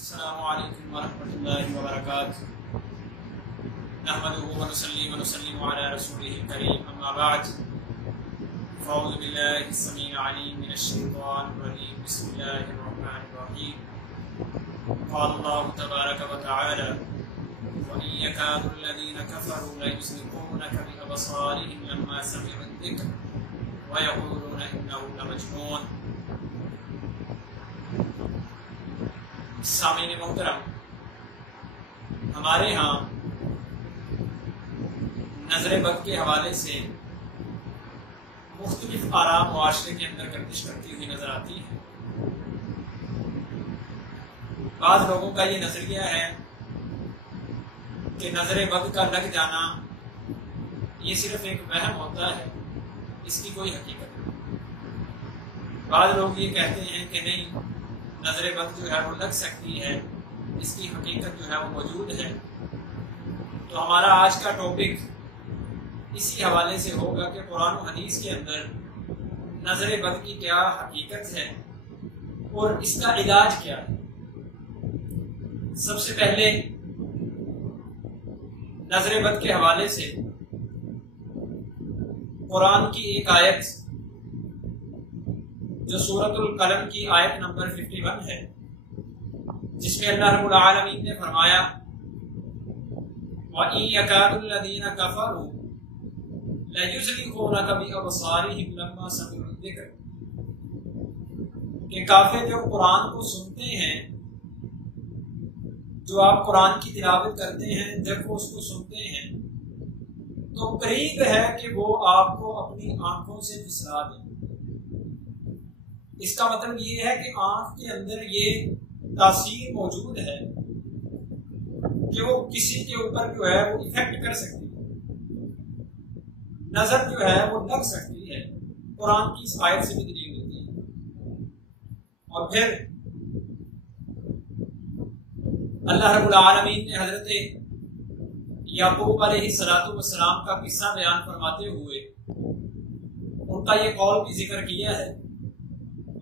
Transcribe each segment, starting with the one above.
السلام علیکم ورحمۃ اللہ وبرکاتہ۔ نحمده ونصلي ونسلم على رسوله الكريم، اما بعد فاعوذ باللہ السمیع العلیم من الشیطان الرجیم، بسم اللہ الرحمن الرحیم۔ قال اللہ تبارک وتعالی وَإِن يَكَادُ الَّذِينَ كَفَرُوا لَيُزْلِقُونَكَ بِأَبْصَارِهِمْ لَمَّا سَمِعُوا الذِّكْرَ وَيَقُولُونَ إِنَّهُ لَمَجْنُونٌ۔ سامعین محترم، ہمارے ہاں نظر بد کے حوالے سے مختلف آراء معاشرے کے اندر گردش کرتی ہوئی نظر آتی ہے۔ بعض لوگوں کا یہ نظریہ ہے کہ نظر بد کا لگ جانا یہ صرف ایک وہم ہوتا ہے، اس کی کوئی حقیقت نہیں۔ بعض لوگ یہ کہتے ہیں کہ نہیں، نظر بد جو ہے وہ لگ سکتی ہے، اس کی حقیقت جو ہے وہ موجود ہے۔ تو ہمارا آج کا ٹاپک اسی حوالے سے ہوگا کہ قرآن و حدیث کے اندر نظر بد کی کیا حقیقت ہے اور اس کا علاج کیا ہے۔ سب سے پہلے نظر بد کے حوالے سے قرآن کی ایک آیت جو سورۃ القلم کی آیت نمبر 51 ہے، جس میں اللہ رب العالمین نے فرمایا وَإِن يَكَادُ الَّذِينَ كَفَرُوا لَيُزْلِقُونَكَ بِأَبْصَارِهِمْ لَمَّا سَمِعُوا الذِّكْرَ، کہ کافر جب قرآن کو سنتے ہیں، جو آپ قرآن کی تلاوت کرتے ہیں، جب وہ اس کو سنتے ہیں تو قریب ہے کہ وہ آپ کو اپنی آنکھوں سے پھسلا دیں۔ اس کا مطلب یہ ہے کہ آنکھ کے اندر یہ تاثیر موجود ہے کہ وہ کسی کے اوپر جو ہے وہ ایفیکٹ کر سکتی ہے، نظر جو ہے وہ لگ سکتی ہے۔ قرآن کی اس آیت سے بھی دلیل ہوتی ہے۔ اور پھر اللہ رب العالمین نے حضرت یعقوب علیہ السلام کا قصہ بیان فرماتے ہوئے ان کا یہ قول بھی ذکر کیا ہے،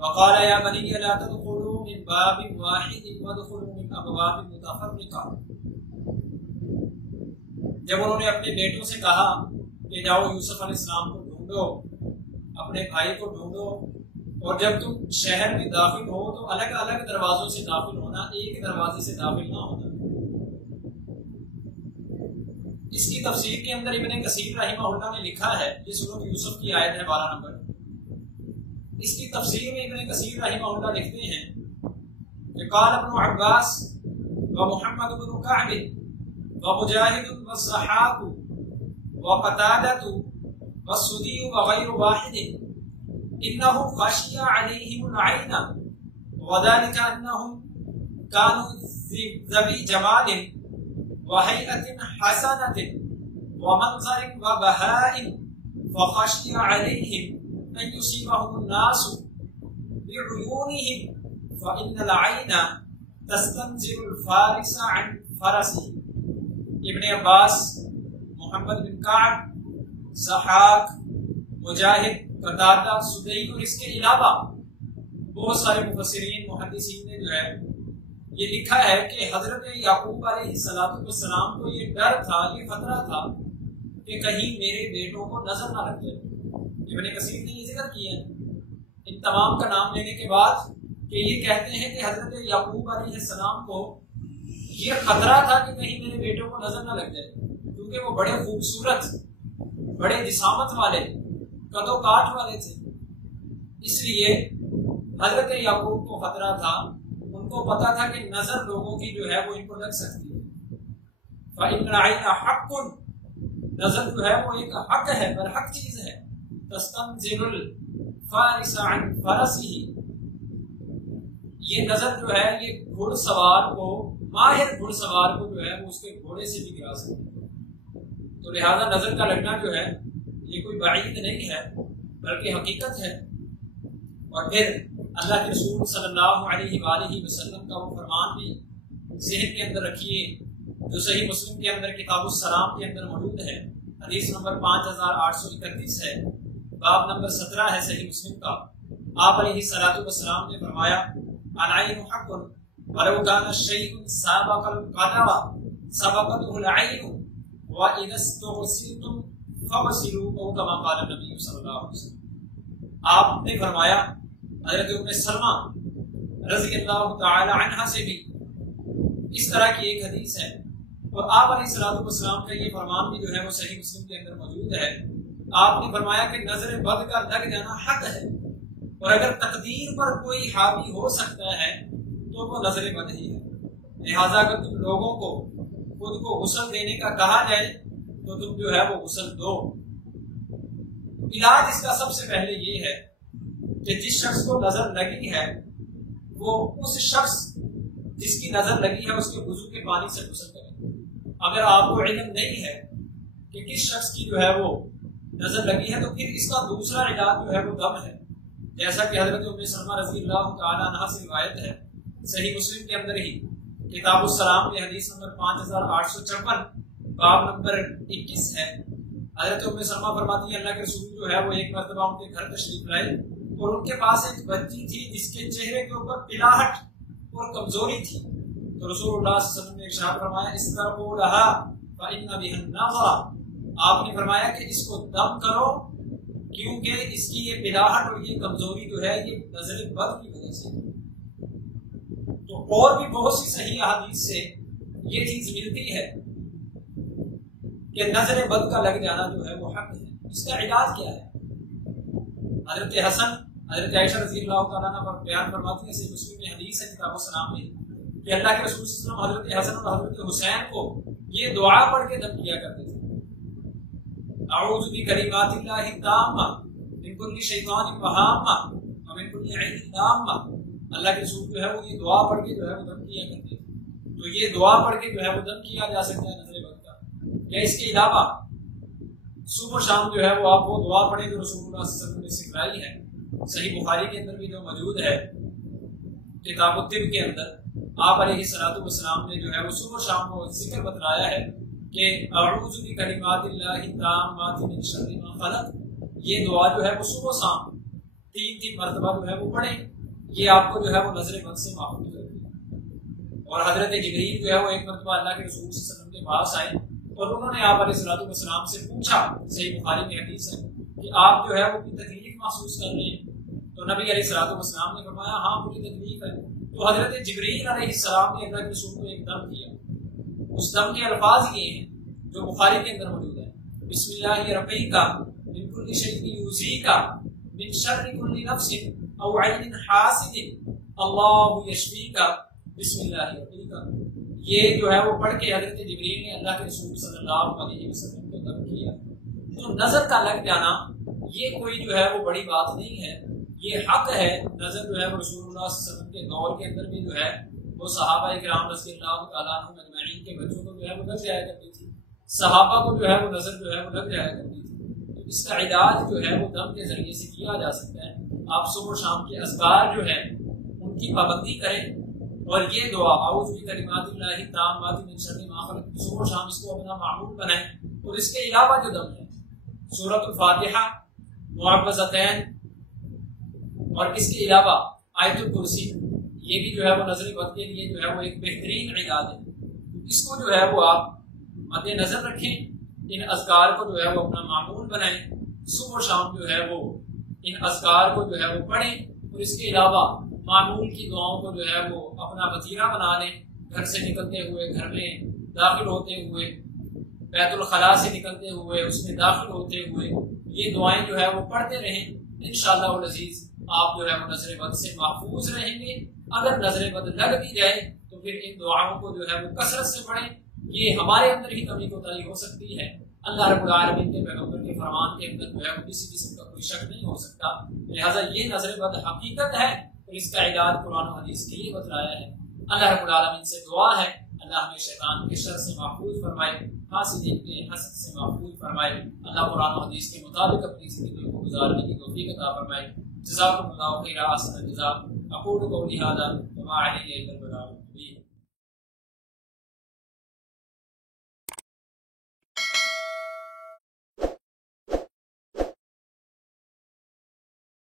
وقال یا بنی لا تدخلوا من باب واحد وادخلوا من ابواب متفرقة۔ جب انہوں نے اپنے بیٹوں سے کہا کہ جاؤ یوسف علیہ السلام کو ڈھونڈو، اپنے بھائی کو ڈھونڈو، اور جب تم شہر میں داخل ہو تو الگ الگ دروازوں سے داخل ہونا، ایک دروازے سے داخل نہ ہونا۔ اس کی تفسیر کے اندر ابن کثیر رحمہ اللہ نے لکھا ہے، یہ سورۃ یوسف کی آیت ہے 12 نمبر، اس کی تفسیر میں ابن کثیر رحمہ اللہ لکھتے ہیں کہ قال ابن عباس ومحمد بن کعب ومجاہد والضحاک وقتادۃ والسدی وغیر واحد انه خشی علیہم العین وذلك انهم كانوا ذوی جمال وہیئۃ حسنۃ ومنظر وبہاء فخشی علیہم ان یصیبهم الناس بعیونهم فإن العین تستنزل الفارس عن فرسه۔ ابن عباس، محمد بن کعب، ضحاک، مجاہد، قتادہ، سدی اور اس کے علاوہ بہت سارے مفسرین محدثین نے جو ہے یہ لکھا ہے کہ حضرت یعقوب علیہ السلام کو یہ ڈر تھا، یہ خطرہ تھا کہ کہیں میرے بیٹوں کو نظر نہ لگ جائے۔ ابن کثیر نے یہ ذکر کیا ہے ان تمام کا نام لینے کے بعد کہ یہ کہتے ہیں کہ حضرت یعقوب علیہ السلام کو یہ خطرہ تھا کہ کہیں میرے بیٹوں کو نظر نہ لگ جائے، کیونکہ وہ بڑے خوبصورت، بڑے جسامت والے، قد و کاٹ والے تھے۔ اس لیے حضرت یعقوب کو خطرہ تھا، ان کو پتا تھا کہ نظر لوگوں کی جو ہے وہ ان کو لگ سکتی ہے۔ فَإِنَّ الْعَيْنَ حَقٌّ، نظر جو ہے وہ ایک حق ہے، برحق چیز ہے۔ تستنزل الفارس عن فرسه، یہ نظر جو ہے یہ گھڑ سوار کو، ماہر گھڑ سوار کو جو ہے وہ اس کے گھوڑے سے بھی گرا سکتی ہے۔ تو لہذا نظر کا لگنا جو ہے یہ کوئی بعید نہیں ہے بلکہ حقیقت ہے۔ اور پھر اللہ کے رسول صلی اللہ علیہ وآلہ وسلم کا وہ فرمان بھی ذہن کے اندر رکھیے جو صحیح مسلم کے اندر کتاب السلام کے اندر موجود ہے، حدیث نمبر 5831 ہے، باب نمبر 17 ہے صحیح مسلم کا۔ آپ علیہ السلام نے فرمایا العین حق ولو كان شيء سابق القدر سبقته العين وإذا استغسلتم فغسلوا أو كما قال النبي صلی اللہ علیہ وسلم. آپ نے فرمایا حضرت ام سلمہ رضی اللہ تعالی عنہا سے بھی اس طرح کی ایک حدیث ہے، اور آپ علیہ الصلوۃ والسلام کا یہ فرمان بھی جو ہے وہ صحیح مسلم کے اندر موجود ہے. آپ نے فرمایا کہ نظر بد کا لگ جانا حق ہے، اور اگر تقدیر پر کوئی حاوی ہو سکتا ہے تو وہ نظر بد ہی ہے. لہٰذا اگر تم لوگوں کو خود کو غسل دینے کا کہا جائے تو تم جو ہے وہ غسل دو. علاج اس کا سب سے پہلے یہ ہے کہ جس شخص کو نظر لگی ہے وہ اس شخص جس کی نظر لگی ہے اس کے وضو کے پانی سے غسل کرے. اگر آپ کو علم نہیں ہے کہ کس شخص کی جو ہے وہ نظر لگی ہے تو پھر اس کا دوسرا علاج جو ہے وہ دم ہے، جیسا کہ حضرت ام سلمہ رضی اللہ تعالی عنہا سے روایت ہے صحیح مسلم کے اندر ہی کتاب السلام میں حدیث نمبر 5854 باب نمبر 21 ہے. حضرت ام سلمہ فرماتی ہے اللہ کے رسول جو ہے وہ ایک مرتبہ ان کے گھر تشریف لائے اور ان کے پاس ایک بچی تھی جس کے چہرے کے اوپر پلاہٹ اور کمزوری تھی. تو رسول اللہ صلی اللہ علیہ وسلم نے ارشاد فرمایا استرقوا لها فإن بها النظر. آپ نے فرمایا کہ اس کو دم کرو کیونکہ اس کی یہ پلاہٹ اور یہ کمزوری جو ہے یہ نظر بد کی وجہ سے. تو اور بھی بہت سی صحیح احادیث سے یہ چیز ملتی ہے کہ نظر بد کا لگ جانا جو ہے وہ حق ہے. اس کا علاج کیا ہے؟ حضرت حسن حضرت عائشہ رضی اللہ تعالیٰ عنہ پر بیان فرماتی ہے صحیح مسلم میں حدیث ہے کتاب السلام میں کہ اللہ کے رسول صلی اللہ علیہ وسلم حضرت حسن اور حضرت حسین کو یہ دعا پڑھ کے دم کیا کرتے تھے اعوذ بکلمات اللہ التامہ من کل شیطان وہامہ ومن کل عین لامہ. اللہ کے رسول جو ہے وہ یہ دعا پڑھ کے جو ہے وہ دم کیا کرتے تھے. تو یہ دعا پڑھ کے جو ہے وہ دم کیا جا سکتا ہے نظر بد کا. یا اس کے علاوہ صبح و شام جو ہے وہ آپ وہ دعا پڑھیں جو رسول اللہ صلی اللہ علیہ وسلم نے سکھلائی ہے. صحیح بخاری کے اندر بھی جو موجود ہے کتاب الطب کے اندر آپ علیہ الصلوۃ والسلام نے جو ہے وہ صبح و شام کو ذکر بتلایا ہے کہ اعوذ بکلمات اللہ التامات من شر ما خلق. یہ دعا جو ہے وہ صبح و شام 3 مرتبہ جو ہے وہ پڑھیں. یہ آپ کو جو ہے وہ نظر بد سے محفوظ رکھے. اور حضرت جبریل جو ہے وہ ایک مرتبہ اللہ کے رسول صلی اللہ علیہ وسلم کے پاس آئے اور انہوں نے آپ علیہ الصلوۃ والسلام سے پوچھا صحیح بخاری میں حدیث ہے کہ آپ جو ہے وہ کوئی تکلیف محسوس کر رہے ہیں؟ تو نبی علیہ الصلوۃ والسلام نے فرمایا ہاں مجھے تکلیف ہے. تو حضرت جبریل علیہ السلام نے اللہ کے رسول کو ایک دم کیا. اس دم کے الفاظ یہ ہیں جو بخاری کے اندر موجود ہے بسم اللہ رقیق من کل شیء یؤذیک من شر کل نفس او عین حاسد اللہ یشفیک بسم اللہ رقیق. یہ جو ہے وہ پڑھ کے حضرت جبریل نے اللہ کے رسول صلی اللہ علیہ وسلم کو دم کیا. تو نظر کا لگ جانا یہ کوئی جو ہے وہ بڑی بات نہیں ہے، یہ حق ہے. نظر جو ہے وہ رسول اللہ صلی اللہ علیہ وسلم کے دور کے اندر بھی جو ہے وہ صحابہ کرام رضی اللہ تعالیٰ عنہم اجمعین کے بچوں کو جو ہے وہ لگ جایا کرتی تھی. صحابہ کو جو ہے وہ نظر جو ہے وہ لگ جایا کرتی تھی. تو اس کا علاج جو ہے وہ دم کے ذریعے سے کیا جا سکتا ہے. آپ صبح و شام کے اذکار جو ہے ان کی پابندی کریں اور یہ دعا اعوذ بکلمات اللہ التامات من شر ما خلق صبح و شام اس کو اپنا معمول بنائیں. اور اس کے علاوہ جو دم ہے سورۃ الفاتحہ معوذتین اور اس کے علاوہ آیت الکرسی یہ بھی جو ہے وہ نظر بد کے لیے جو ہے وہ ایک بہترین علاج ہے. اس کو جو ہے وہ آپ مد نظر رکھیں. ان اذکار کو جو ہے وہ اپنا معمول بنائیں. صبح و شام جو ہے وہ ان اذکار کو جو ہے وہ پڑھیں. اور اس کے علاوہ معمول کی دعاؤں کو جو ہے وہ اپنا وطیرہ بنا لیں. گھر سے نکلتے ہوئے، گھر میں داخل ہوتے ہوئے، بیت الخلاء سے نکلتے ہوئے، اس میں داخل ہوتے ہوئے یہ دعائیں جو ہے وہ پڑھتے رہیں. انشاءاللہ العزیز آپ جو ہے وہ نظر بد سے محفوظ رہیں گے. اگر نظر بد لگ بھی جائے تو پھر ان دعاؤں کو جو ہے وہ کثرت سے پڑھیں. یہ ہمارے اندر ہی کمی کوتاہی ہو سکتی ہے. اللہ رب العالمین کے پیغمبر کے فرمان کے اندر جو ہے وہ کسی قسم کا کوئی شک نہیں ہو سکتا. لہٰذا یہ نظر بد حقیقت ہے اور اس کا علاج قرآن و حدیث کے لیے بتلایا ہے. اللہ رب العالمین سے دعا ہے اللہ ہمیں شیطان کے شر سے محفوظ فرمائے، حاسدین کے حسد سے محفوظ فرمائے. اللہ قرآن و حدیث کے مطابق اپنی زندگی کو گزارنے کی توفیق عطا فرمائے. جزاکم اللہ خیر احسن الجزاء. اقول قولی ھذا وما علی الا البلاغ.